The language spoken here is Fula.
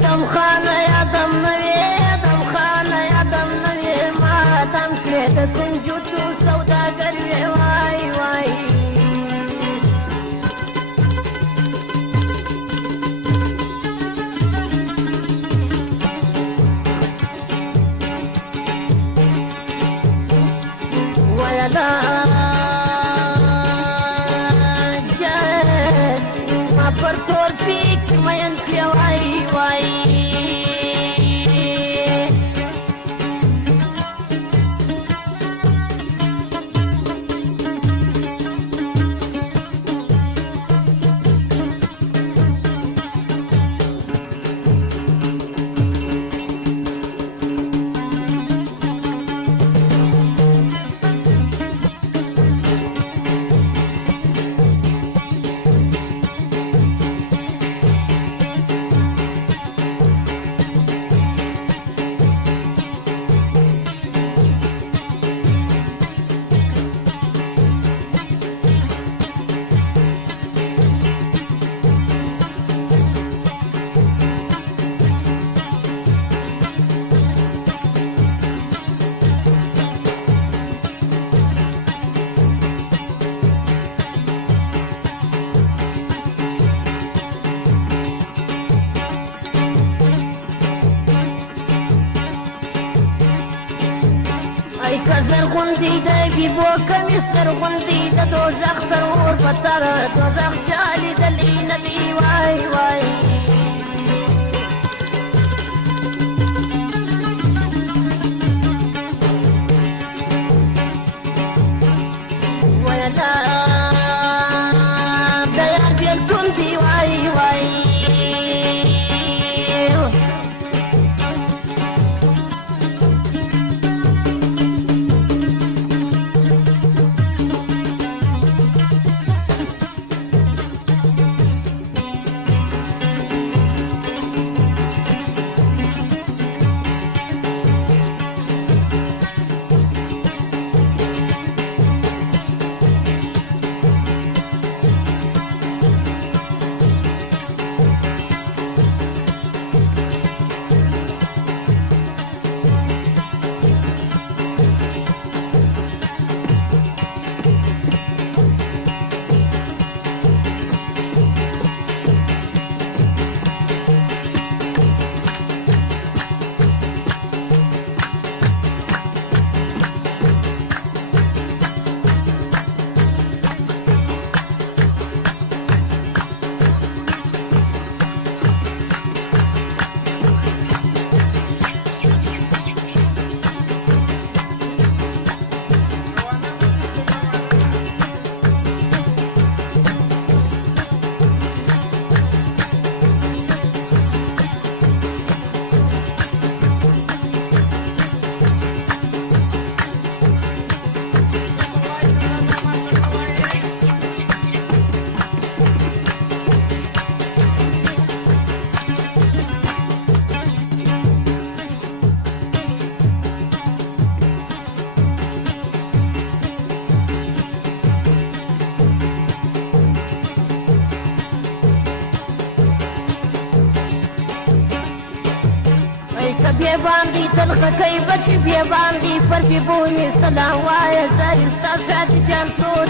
دم خانه یا دم نوی دم خانه یا دم نوی ما دم کړې د کنجوسو سوداګر وی وای وای ویلا ما پر تور پیک مین پی وای وای ای کزر غوندی د بیبو کمیس تر غوندی د دوزخ تر اور پتر دوزخ چالی دلی نبی وای وای ویلا دیار بیلتون دی وای وای بیا باندې تلخه کوي بچ بیا باندې پر بي بونې سلام وایه زه ستا ساتي جان ټول